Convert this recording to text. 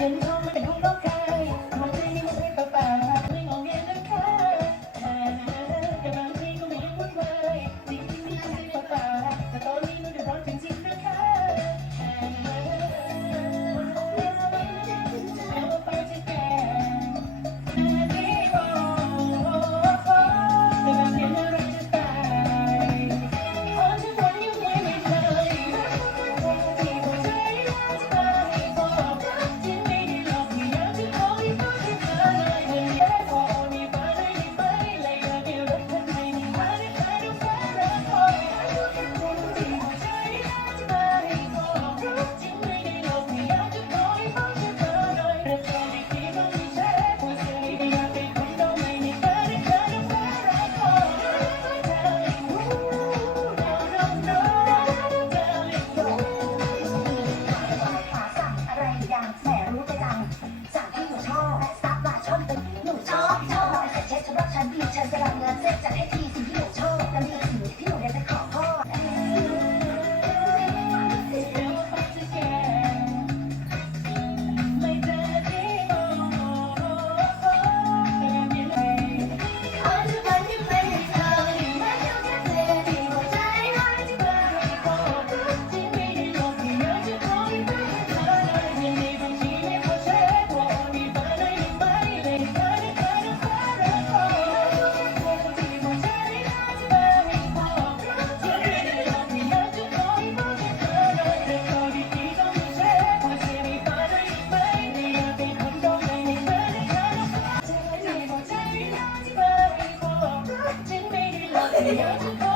and home. Thank you.